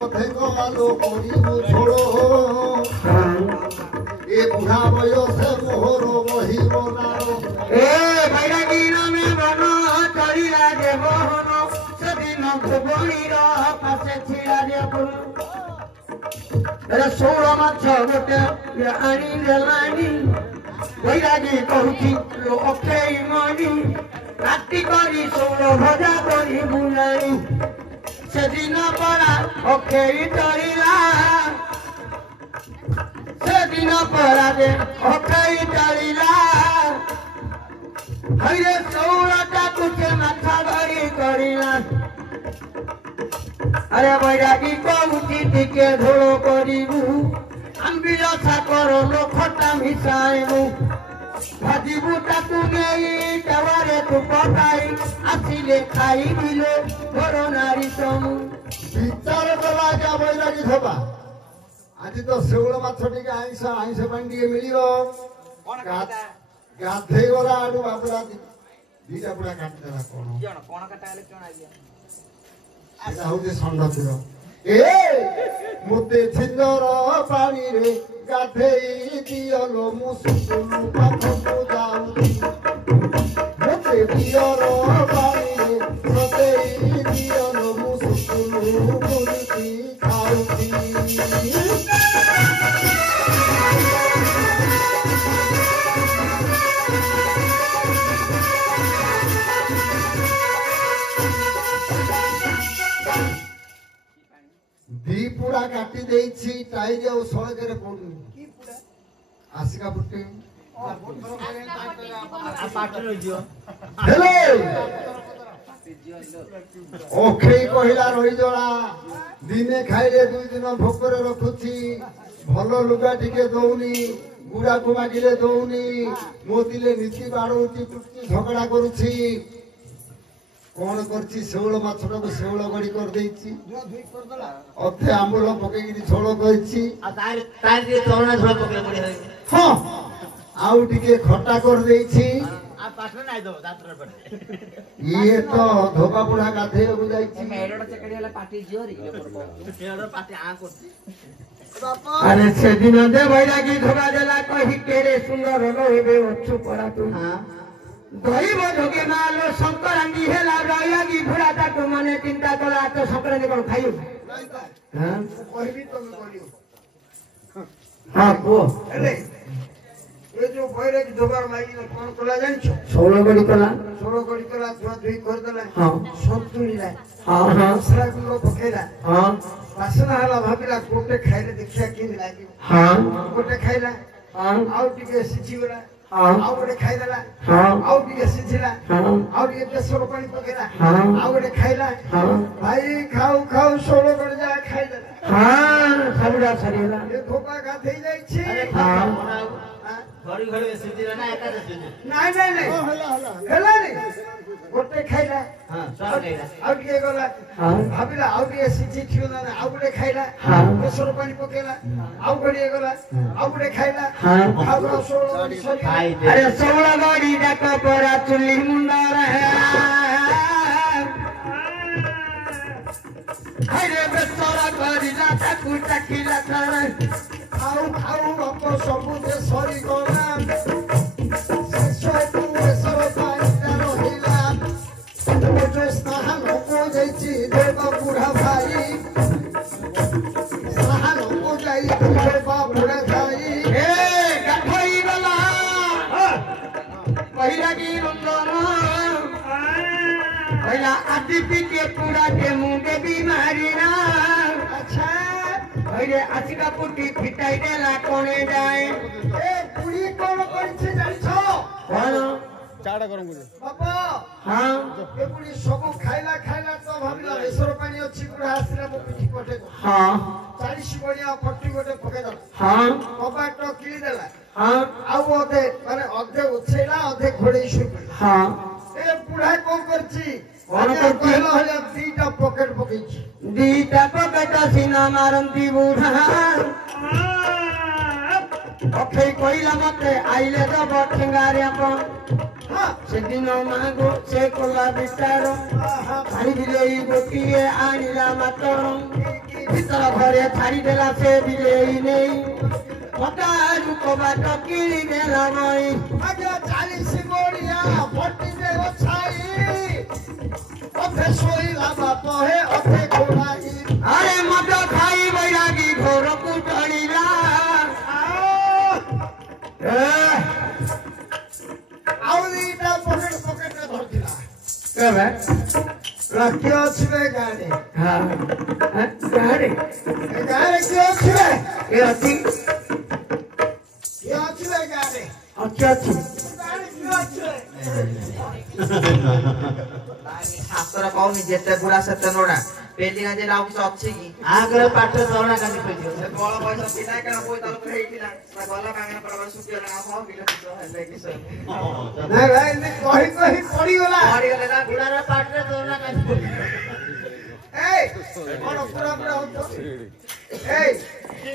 আলো করিব ঝোড়ো এ বুড়া বয়সে মোহর বহিব নাড়ো এ বৈরাগী নামে বন চড়িলা যে মোহন সেদিন ভুবনীর পাশে ছিলা যে ফুল ষোଳ ମାଛ ଗୋଟେ ଆଣିଲେ ଲାଣି ବୈରାଗୀ କହୁଛି ଅକ୍ଷେଇ ମଣି ରାତି କରି 16 ଭଜା କରି ବୁଲାଣି ସେଦିନ ପରା ଅକ୍ଷେଇ ଚଳିଲା ସେଦିନ ପରା ଯେ ଅକ୍ଷେଇ ଚଳିଲା ହଇରେ 16ଟାକୁ ସେ ମାଛ ଧରି କରିଲା अरे बैरागी कौची टिके झोल करू आंबिल साकर लोखटा मिसाइबू भाजीबू ताकू नहीं तवारे तू पकाई आसिले खाई दिले घर नारी समू विचार कला क्या बैरागी धोबा आज तो शेउल माछ टिके आइंस आइंस पानी टिके मिलिबो गाधे गला आडू बाबुला दीटा पुरा काटी देला कोन कटाले कोन आइया এটা হচ্ছে ষণ্ড ছিল মতে ছিন্দর পানি রে গাধেই দিয়লো মুসুকুলু পাখু যাউছি মতে দিয়র পানি রে মতেই দিয়লো মুসুকুলু গুলিতি খাউছি পুরা কাটি দেইছি টাইরে ও সড়কের পড়ুনি কি পুরা আসিকা পুটে পাটে রইজিও হেলো ওখেই কহিলা রই জড়া দিনে খাইলে দুই দিন ভোকরে রখুছি ভাল লুগা টিকে দউনি গুড়াকু মাগিলে দউনি মোতিলে নীতি বাড়ুছি টুকছি ঝগড়া করুছি कौन करछि शेउल माछटाको शेउल गड़ी कर देछि अथे आंबुल पकेइकि झोल करछि आ तार जे तोरणा झोल पके पड़े हां आउ टिके खट्टा कर देछि आ पाठरे नाइ दो दातर पड़े ये तो धोका बुढ़ा गाधे हो जाइछि मेडड़ चकड़ी वाला पाटी जियोरी करबो मेडड़ पाटी आ करछि अरे से दिन दे बैरागी धोका देला कहि केरे सुंदर रहबे अच्छु पड़ा तू हां गरीब जोगे नालो शंकरांगी हेला बैरागी घोड़ा ताको माने चिंता कला तो शंकरांगी कोन खाइयो हां कहबी तो बोलियो हां को अरे ये जो बैरागी धोबार लागी कोन कला जानछो 16 गड़ी कला धुआ धुई कर देला हां सब तुलीला हां हां मसला गुलो पकेला हां वासना हला भाबिला कोटे खाइले देखिया किन लागी हां कोटे खाइला हां आउ टिके सिचिगला हां आउ गोटे खाइदेला हां आउ टिके सिचिला हां आउ टिके बेसर पानी पकेला हां आउ गोटे खाइला हां भाई खाऊ खाऊ 16 गड़ जा खाइदेला हां सबडा सरीला ये धोका गाथै जाई छी हां घड़ी घड़ी सिचिला ना एकादशी नहीं नहीं नहीं हेला नहीं गोटे खाइला हां सब खाइला आउ टिके गला हां भाबिला आउ टिके सिचि थियो ना आउ गोटे खाइला हां बेसर पानी पकेला आउ गड़ी गला आउ गोटे खाइला हां खाऊ खाऊ 16 अरे 16 गाड़ी जाक परा चुल्ली मुंडा रहे अरे बेसरा गाड़ी जाता कुटा खिला करे खाऊ खाऊ बाप सबु दे सरी गला शेष तू बेसर पानी रहिला जो स्नान हो जाइछि देव बुढ़ा भाई स्नान हो जाई देव बुढ़ा भाई ए गठई गला बैरागी रंजन पहिला आदि के पूरा के मुंगे बीमारी ना अच्छा अरे आसिका पुटी फिटाई देला कोने जाए ए पुरी कोन करछि जानछो कोन चाड़ा गरम कर बाबा हां ए पुरी सब खाइला खाइला तो भाबिला बेसर पानी अछि बुढ़ा आसिला मो पिठी कोटे हां 40 बनिया फट्टी गोटे पके दला हां कबाट किली देला हां आउ अधे माने अधे उछेला अधे घोड़े शुई हां ए बुढ़ा कोन करछि कोन करछि कहला हला दीटा पॉकेट पकेछि दीटा पकेट सीना मारंती बूढ़ा ओखे कोइला मते आइले जब ठेंगारे अपन सेदिन मागो से कोला बिचारो खाई दिले गोटिए आनिला मातर ଭିତର ଘରେ ଛାଡ଼ିଦେଲା ସେ ବିଲେଇ ନେଇ ପଦାରୁ କବାଟ କିଣି ଦେଲା ନଈ ଆଜ୍ଞା 40 ଗୋଡ଼ିଆ ଭଟିରେ ଛାଇ ଅଧେ ଶୋଇଲା ବାପ ହେ ଅଧେ ଘୋଡ଼ାଇ ଆରେ ମଦ ଖାଇ ବୈରାଗୀ ଘରକୁ ଚଳିଲା ଆଉ ଦିଟା ପକେଟରେ ଧରିଥିଲା କେବେ କିଏ ଅଛି ବେ ଗାଁରେ ଗାଁରେ କିଏ ଅଛି ବେ କିଏ ଅଛି କିଏ ଅଛି ବେ ଗାଁରେ ଅଛି ଅଛି ଶାସ୍ତ୍ର କହୁନି ଯେତେ ବୁଢା ସେତେ ନୋଡା ପେଲି ଗାଁରେ ଆଉ କିଛି ଅଛି କି ଆଗରେ ପାଠ ଚଳା କାଲି ପେଲିବ ସେ ବଳ ପଇସା ପିଲା କାରଣ ବୋଇ ତାକୁ ହେଇଥିଲା ଗଲା କାଙ୍ଗନା ପଡବା ଶୁଖିଗଲା ଆଉ କଣ କିଲୋ ହେଲେ କିଛି ନାଇଁ ଭାଇ କହି କହି ପଡିଗଲା ପଡିଗଲେ ନା ବୁଢାର ପାଠରେ ଚଳା କାଲି ପେଲିବ ଏଇ କଣ ପୁରା ପୁରା ହଉଛ ଏଇ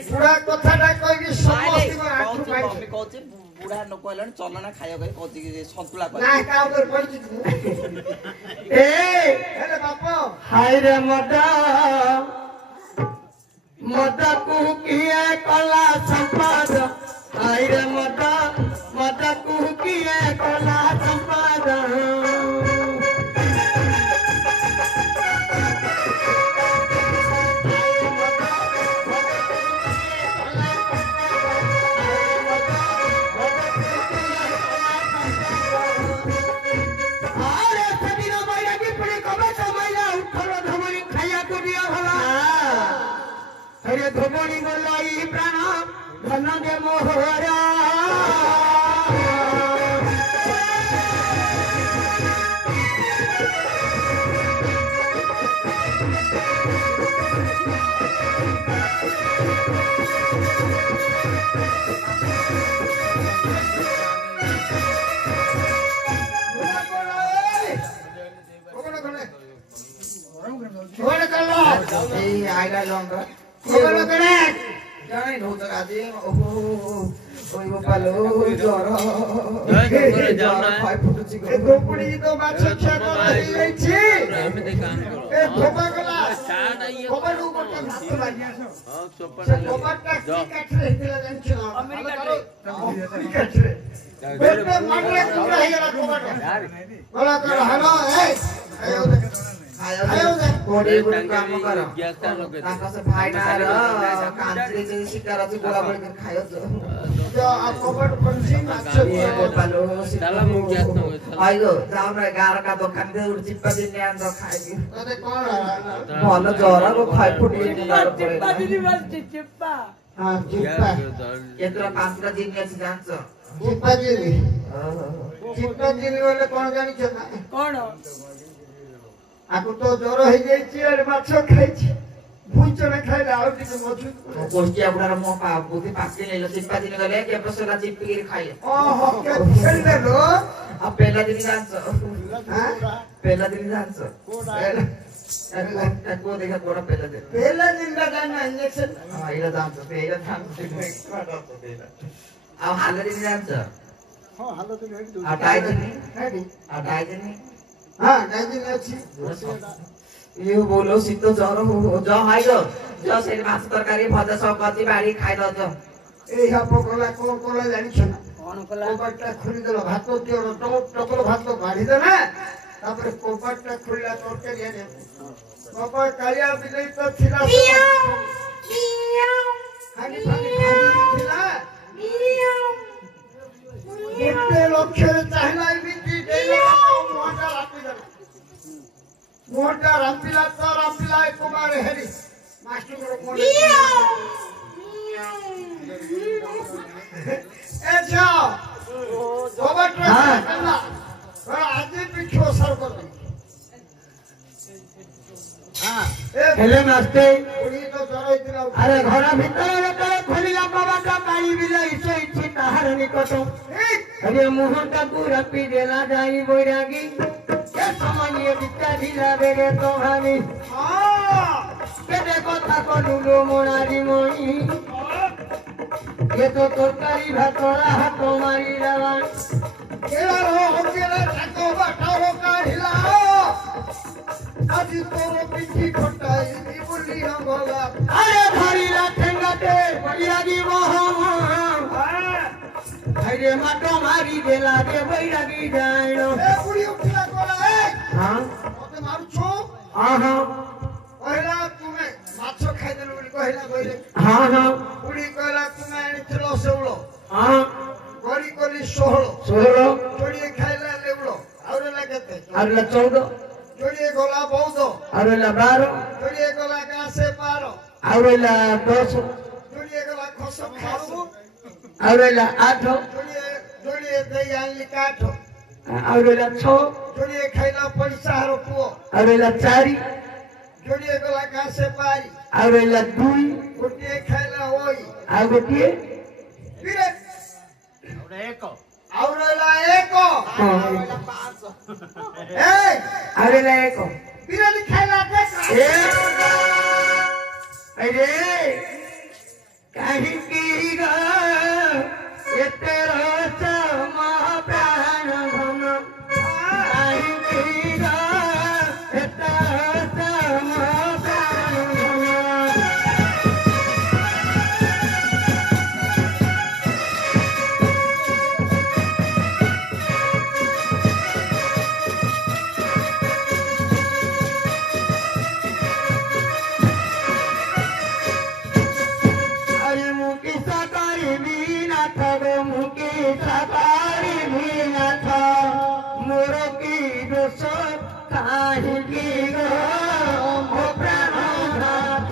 ପୁରା କଥାଟା କହିକି ସମସ୍ତଙ୍କ ଆଣ୍ଠୁ ପାଇଛି କହୁଛି ବୁଢା ଲୋକ ହେଲାଣି ଚଲନା ଖାଇବାକୁ କହୁଛି ସନ୍ତୁଳା ନାଇଁ କା ଉପରେ ପଡିଛି ଏ ହେଲେ ବାପ ହାଇରେ ମଦକୁ କିଏ କଲା ସମ୍ପାଦ ହାଇରେ ମଦକୁ କିଏ କଲା ସମ୍ପାଦ ଧୋବଣୀ ଗୋଲାଇ ପ୍ରାଣ ଧନ ଦେ ମୋହରା ଆଇଲା ଲଙ୍କା ଜାଣି ନଉ ତ ଆଜି ଓହୋ ওই গোপাল জ্বর ভয় ফুটুছি এ গোপড়ি তো মাছ খিয়া করা হই যাইছি আমি দেখ কাম করো এ ধোপা গলা চাটা ইয়ে কবার উপরটা ভাত লাগি আসো চোপড় সে কবারটা কি কাটরে দিলা জানছ না আমেরিকা কাটরে বেতে মারলে টুকরা হই গেল কবারটা বলা কর হ্যালো এই কোড়ি গুড় কাম কর তাকা সে ভাইটার কান্ত্রি যে শিকার আছে গোলা বলি খাইও তো তো কবার পঞ্চি মাছ ইয়ে গোপাল তালা মুখ গ্যাস না আইগো যাও না গার কা দোকান দে চিপা দিন নিয়ে আন খাই দি তোতে কোন ভালো জ্বর গো খাই ফুটি চিপ্পা দিলি বলছি চিপ্পা হ্যাঁ চিপা এতরা পাঁচটা দিন আছে জানছ চিপা দিলি চিপা দিলি বলে কোন জানিছ না কোন আকু তো জ্বর হই যাইছি আর মাছ খাইছি ভুইচনে খাইলে আর কিছু মজু কোষ্টিয়া বুড়ার মো পা বুদ্ধি পাকি নেলো চিপা দিন গলে কে প্রসরা চিপি গিরি খাই ও হকে ছেড়ে দো আ পেলা দিন জানছ হ্যাঁ পেলা দিন জানছ একো দেখা তোরা পেলা দে पहला दिन लगा ना इंजेक्शन এটা জানছ পেলা জানছ আ হালে দিন জানছ हां हालो तो हेड আর ডাই দিন हेड আর ডাই দিন हां गाइजिन अछि ইউ বলো শীত জ্বর জ হাইলো জ সেই মাছ তরকারি ভজা সব কতি বাড়ি খাই দাও তো এই হাপো কলা কোন কলা জানিছ না কোন কলা কোপারটা খুলি দিল ভাত দিও টকল ভাত গাড়ি দে না তারপরে কোপারটা খুললা তরকারি এনে কোপার কালিয়া বিলেই তো ছিলা হানি ফানি ছিলা গোটে লক্ষের চাহিলাই বিটি দেলা মোটা রাপিলা মোটা রাপিলা তো রাপিলা কুমার হেরি মাস্টার বড় কোন এ যাও কোবাটা না আজে পিছো সর করবে হ্যাঁ এ হেলে নাস্তে পুরি তো জড়াই দিলা আরে ঘর ভিতরে যেতবে খোলিলা বাবাটা পাই বিলে ইচ্ছে ইচ্ছে তাহার নিকট আরে মুহূর্তକୁ রাপি দেলা যাই বৈরাগী এ সময় বিদ্যা ঢিলা বেগে তো ভাবি কেটে কথা কলুলো মোনারি মণি এ তো তরকারি ভাতরা হাত মারি দেওয়া কেলা রো কেলা ঠাকো বাটাও কাহিলা আজি তোর পিঠি খটাই দি বলি গলা আরে रे माटो मारी देला रे बैरागी जाइनो ए बुढ़ी उठिला कोला ए हां मते मारुछो हां कहला तुमे माछो खाइ देलु बोली कहला कइले हां बुढ़ी कहला तुमे आनिथिलो सेउलो हां गरी कली 16 16 जोड़िए खाइला लेउलो आउरेला केते आरला 14 जोड़िए गोला 14 आरला 12 जोड़िए गोला कासे 12 आरला 10 जोड़िए गोला खस खाऊ आरला 8 जोड़िए दे आनली काठ आरला 6 जोड़िए खाइला पैसा हरो पुओ आरला 4 जोड़िए गोला कासे पारी आरला 2 गोटिए खाइला ओई आ गोटिए फिरे आउरेला एको ए आरला 1 फिरे लिखाइला देख अरे कहीं की गा ये तेरा चमा प्राण धन कहीं की गा ये तेरा चमा प्राण धन अरे मुकी सकारी भी ना था गो मुकी सकारी भी ना था मोर की दोष काहे की गो मो प्राण नाथ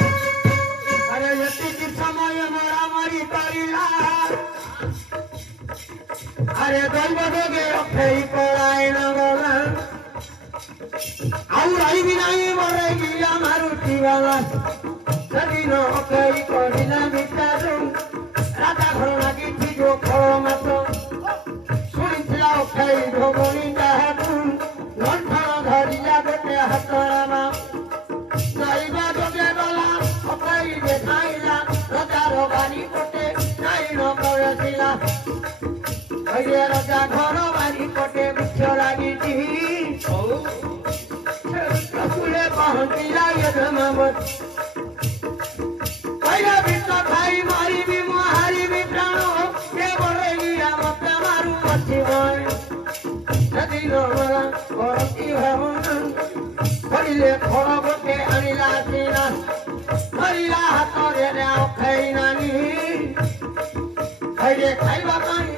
अरे यति समय मरा मरी करिला अरे दैव दोगे अखेई परायण गला आउ रही नाही मरे गिया मारुति वाला सदिन अखेई करिला मिटारू राजा घर लागी जो खळ मात शुणिथिला अखेई भगणी काहाकू लंठन धरिला गोटे हातरामा जाइबा जोगे गला अखाई देखाइला रजार बारी कोटे नाइन प्रवेशिला अरे रजा घर बारी कोटे बिछ लागिटी फुले पहुंचिला ये धमावत पहिला बिछ खाई मारी भी हारी भी प्राणो के बरेलिया मत मारू मची भय नदी नमला परती भावना पड़िले खड़ गोटे आनिला सीना मरिला हाथ रे खाई नानी खाइले खाइबा पानी